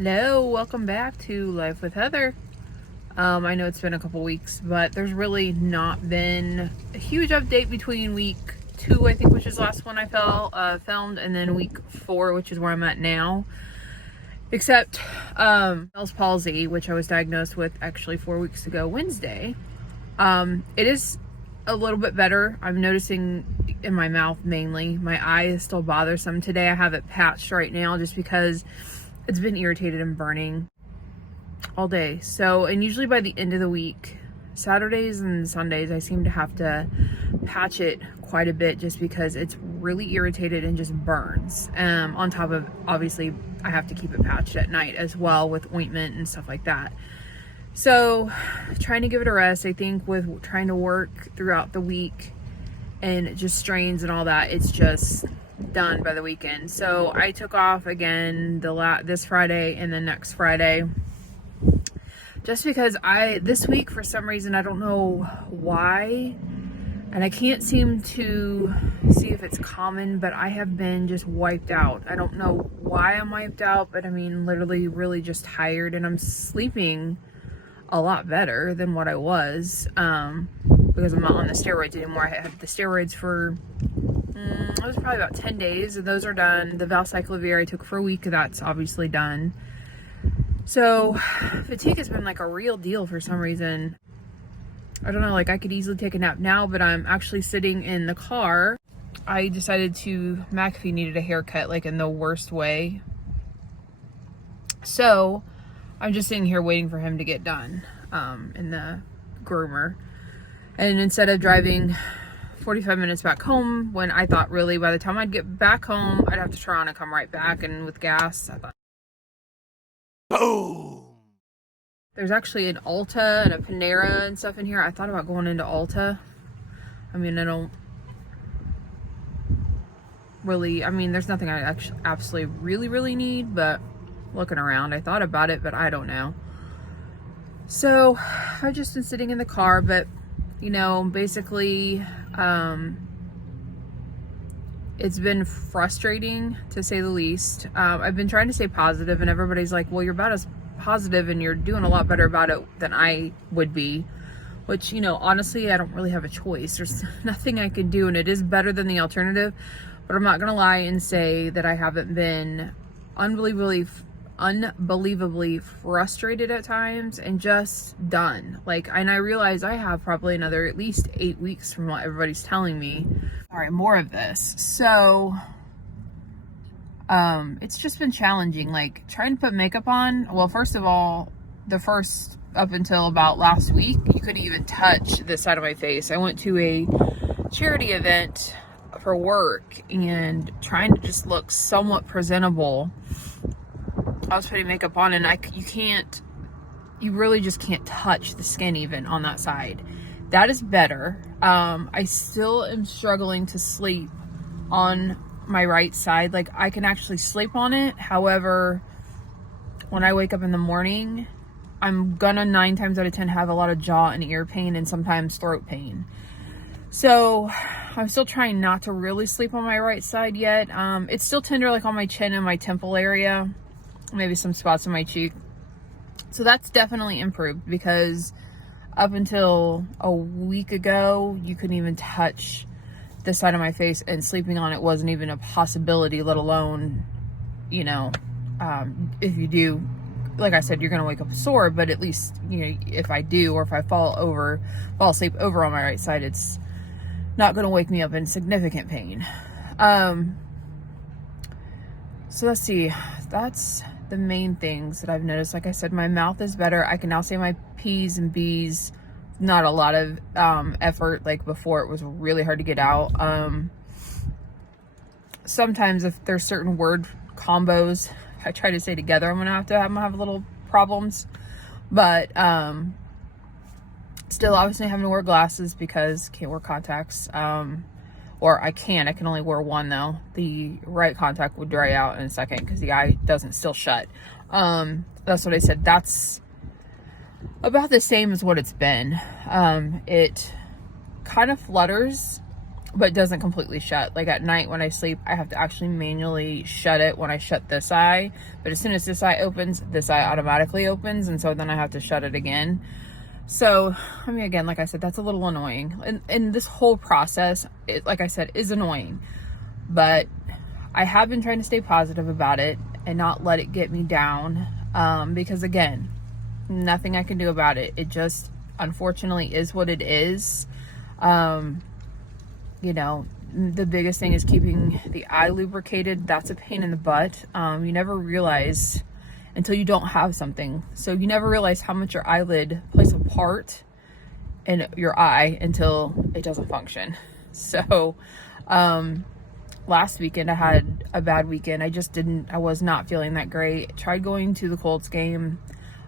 Hello, welcome back to Life with Heather. I know it's been a couple weeks, but there's really not been a huge update between week 2, I think, which is the last one I filmed, and then week 4, which is where I'm at now. Except Bell's palsy, which I was diagnosed with actually 4 weeks ago, Wednesday. It is a little bit better. I'm noticing in my mouth mainly. My eye is still bothersome. Today I have it patched right now just because it's been irritated and burning all day. So, and usually by the end of the week, Saturdays and Sundays, I seem to have to patch it quite a bit just because it's really irritated and just burns. On top of, obviously, I have to keep it patched at night as well with ointment and stuff like that. So, trying to give it a rest. I think with trying to work throughout the week and just strains and all that, it's just done by the weekend. So I took off again this Friday and then next Friday, just because this week for some reason, I don't know why, and I can't seem to see if it's common, but I have been just wiped out. I don't know why I'm wiped out, but I mean literally really just tired, and I'm sleeping a lot better than what I was because I'm not on the steroids anymore. I had the steroids for it was probably about 10 days, and those are done. The valcyclovir I took for a week, that's obviously done. So fatigue has been like a real deal for some reason. I don't know, like I could easily take a nap now, but I'm actually sitting in the car. I decided McAfee needed a haircut, like in the worst way. So I'm just sitting here waiting for him to get done in the groomer. And instead of driving 45 minutes back home, when I thought really by the time I'd get back home, I'd have to turn on and come right back, and with gas, I thought, boom! There's actually an Ulta and a Panera and stuff in here. I thought about going into Ulta. I mean, I don't really, there's nothing I actually absolutely really need, but looking around, I thought about it, but I don't know. So I've just been sitting in the car, but basically, it's been frustrating to say the least. I've been trying to stay positive, and everybody's like, well, you're about as positive and you're doing a lot better about it than I would be, which, honestly, I don't really have a choice. There's nothing I can do, and it is better than the alternative, but I'm not going to lie and say that I haven't been unbelievably frustrated at times and just done. And I realize I have probably another at least 8 weeks from what everybody's telling me. All right, more of this. So it's just been challenging, trying to put makeup on. Well, first of all, up until about last week, you couldn't even touch this side of my face. I went to a charity event for work and trying to just look somewhat presentable, I was putting makeup on, and you really just can't touch the skin even on that side. That is better. I still am struggling to sleep on my right side. I can actually sleep on it. However, when I wake up in the morning, I'm gonna 9 times out of 10 have a lot of jaw and ear pain and sometimes throat pain. So I'm still trying not to really sleep on my right side yet. It's still tender, on my chin and my temple area, maybe some spots on my cheek. So that's definitely improved, because up until a week ago, you couldn't even touch this side of my face, and sleeping on it wasn't even a possibility, let alone, if you do, like I said, you're going to wake up sore, but at least, if I do, or if I fall asleep over on my right side, it's not going to wake me up in significant pain. So let's see, that's the main things that I've noticed. Like I said, my mouth is better. I can now say my P's and B's. Not a lot of effort. Like before, it was really hard to get out. Sometimes if there's certain word combos I try to say together, I'm gonna have little problems. But still, obviously having to wear glasses because can't wear contacts. Or I can only wear one though. The right contact would dry out in a second because the eye doesn't still shut. That's what I said. That's about the same as what it's been. It kind of flutters but doesn't completely shut. Like at night when I sleep, I have to actually manually shut it when I shut this eye. But as soon as this eye opens, this eye automatically opens. And so then I have to shut it again. So, I mean, again, like I said, that's a little annoying. And this whole process, like I said, is annoying. But I have been trying to stay positive about it and not let it get me down. Because again, nothing I can do about it. It just, unfortunately, is what it is. You know, the biggest thing is keeping the eye lubricated. That's a pain in the butt. You never realize until you don't have something. So you never realize how much your eyelid plays a part in your eye until it doesn't function. So, last weekend I had a bad weekend. I was not feeling that great. Tried going to the Colts game.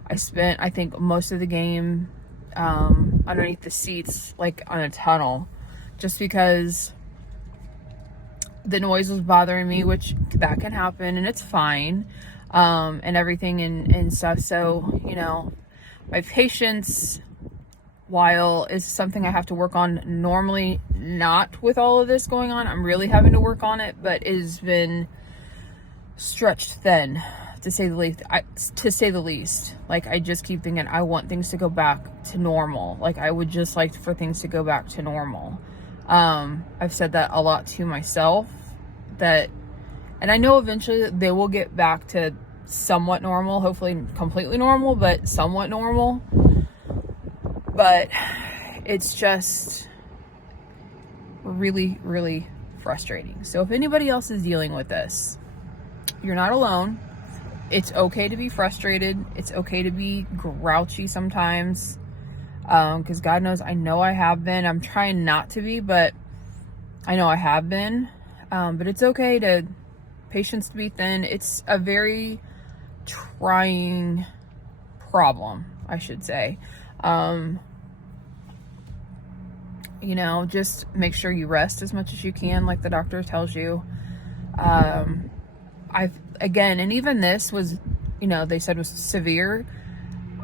I spent, I think, most of the game underneath the seats, like on a tunnel, just because the noise was bothering me, which that can happen and it's fine, and everything and stuff. So, you know, my patience, while is something I have to work on, normally not with all of this going on, I'm really having to work on it, but it has been stretched thin, to say the least. Like, I just keep thinking I want things to go back to normal. Like, I would just like for things to go back to normal. I've said that a lot to myself, and I know eventually they will get back to somewhat normal, hopefully completely normal, but somewhat normal. But it's just really, really frustrating. So if anybody else is dealing with this, you're not alone. It's okay to be frustrated. It's okay to be grouchy sometimes. Because God knows, I know I have been. I'm trying not to be, but I know I have been. But it's okay to patience to be thin. It's a very trying problem, I should say. You know, just make sure you rest as much as you can, like the doctor tells you. And even this was, you know, they said was severe.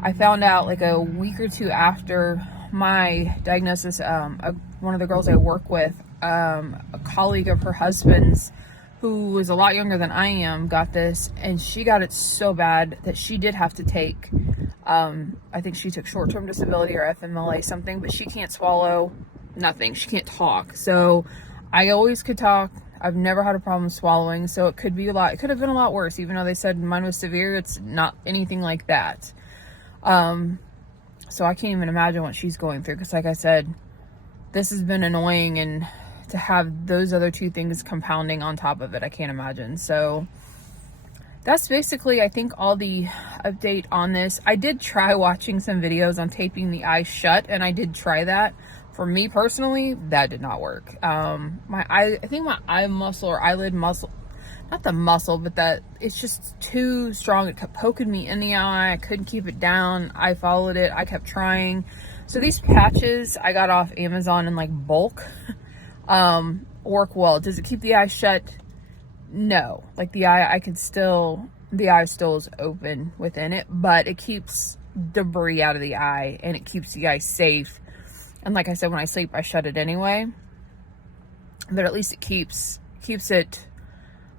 I found out like a week or two after my diagnosis. One of the girls I work with, a colleague of her husband's, who was a lot younger than I am, got this, and she got it so bad that she did have to take, I think she took short-term disability or FMLA something, but she can't swallow nothing. She can't talk. So I always could talk. I've never had a problem swallowing, so it could have been a lot worse. Even though they said mine was severe, it's not anything like that. So I can't even imagine what she's going through, because like I said, this has been annoying, and to have those other two things compounding on top of it, I can't imagine. So that's basically, I think, all the update on this. I did try watching some videos on taping the eye shut, and I did try that. For me personally, that did not work. I think my eye muscle or eyelid muscle, not the muscle, but that it's just too strong. It kept poking me in the eye. I couldn't keep it down. I followed it. I kept trying. So these patches I got off Amazon in like bulk, work well. Does it keep the eye shut? No. Like the eye still is open within it, but it keeps debris out of the eye and it keeps the eye safe. And like I said, when I sleep, I shut it anyway. But at least it keeps it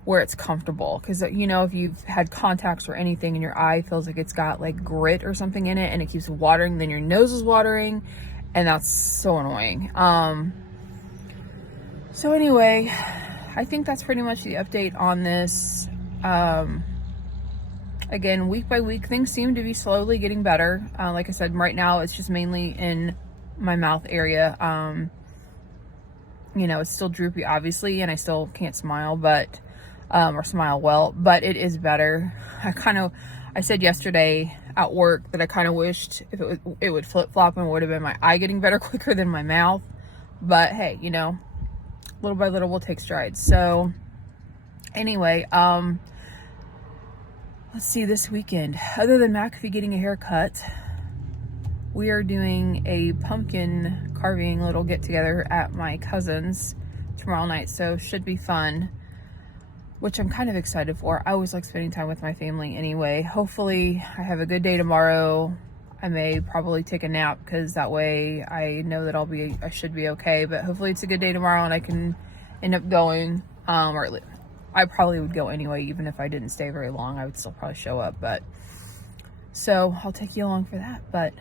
where it's comfortable. Because, you know, if you've had contacts or anything and your eye feels like it's got like grit or something in it and it keeps watering, then your nose is watering. And that's so annoying. So anyway, I think that's pretty much the update on this. Again, week by week, things seem to be slowly getting better. Like I said, right now it's just mainly in my mouth area. You know, it's still droopy, obviously, and I still can't smile, but or smile well, but it is better. I said yesterday at work that I kind of wished if it would flip-flop and it would have been my eye getting better quicker than my mouth. But hey, you know, little by little we'll take strides. So anyway, let's see, this weekend, other than McAfee getting a haircut, we are doing a pumpkin carving little get together at my cousin's tomorrow night, so should be fun, which I'm kind of excited for. I always like spending time with my family anyway. Hopefully I have a good day tomorrow. I may probably take a nap because that way I know that I should be okay. But hopefully it's a good day tomorrow and I can end up going. Or at least I probably would go anyway, even if I didn't stay very long. I would still probably show up. But so I'll take you along for that. But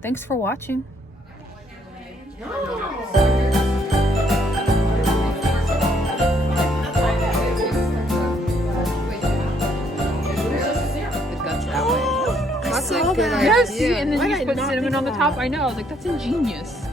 thanks for watching. That's a good idea. Yeah, see, and then you just put cinnamon on the top. I know, like that's ingenious.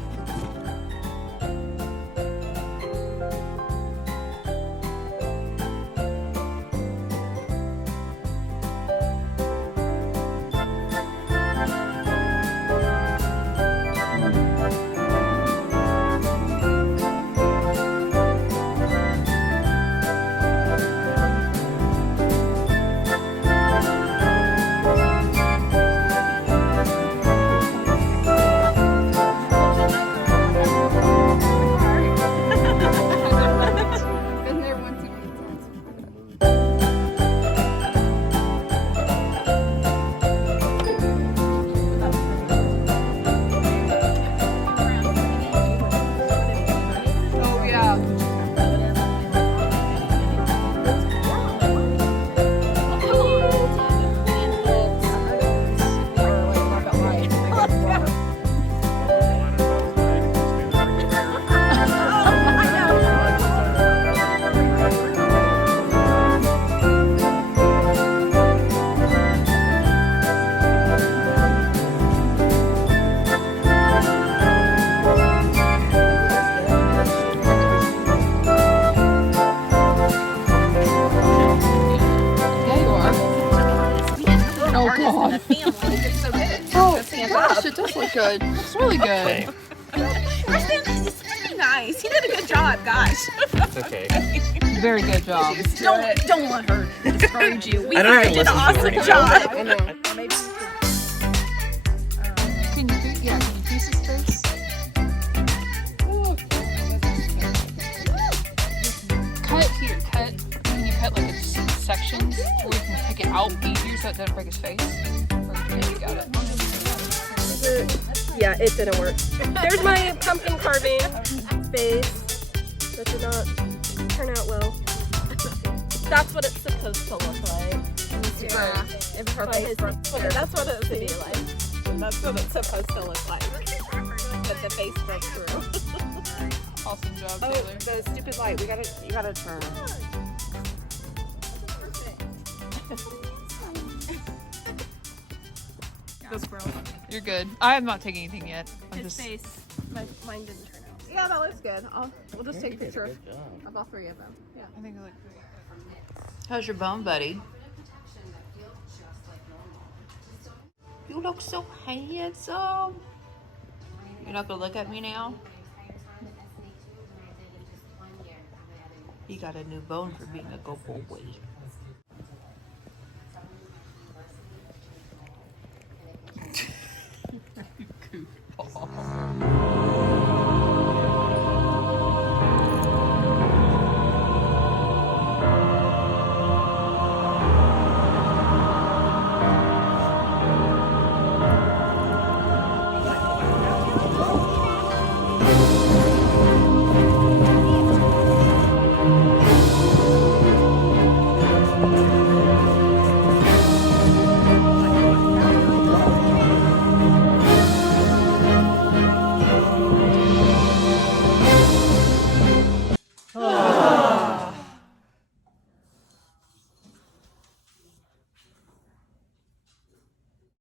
It does look good. It's really good. It's really nice. He did a good job, gosh. It's okay. Very good job. Don't let her discourage you. We I don't even did an listen to her awesome anymore. job. I know. Can you piece his face? Cut. Can you cut like sections where you can take it out easier so it doesn't break his face? Yeah, you got it. Yeah, it didn't work. There's my pumpkin carving face. That did not turn out well. That's what it's supposed to look like. Yeah. If her face broke. Okay, that's what it's supposed to be like. That's what it's supposed to look like. But the face broke through. Awesome job, Oh, Taylor. the stupid light. You gotta turn. You're good. I'm not taking anything yet. I'm His just. face. Mine didn't turn out. Yeah, that looks good. We'll just take a picture of all three of them. Yeah. I think I like. How's your bone, buddy? You look so handsome. You're not gonna look at me now? You got a new bone for being a good boy.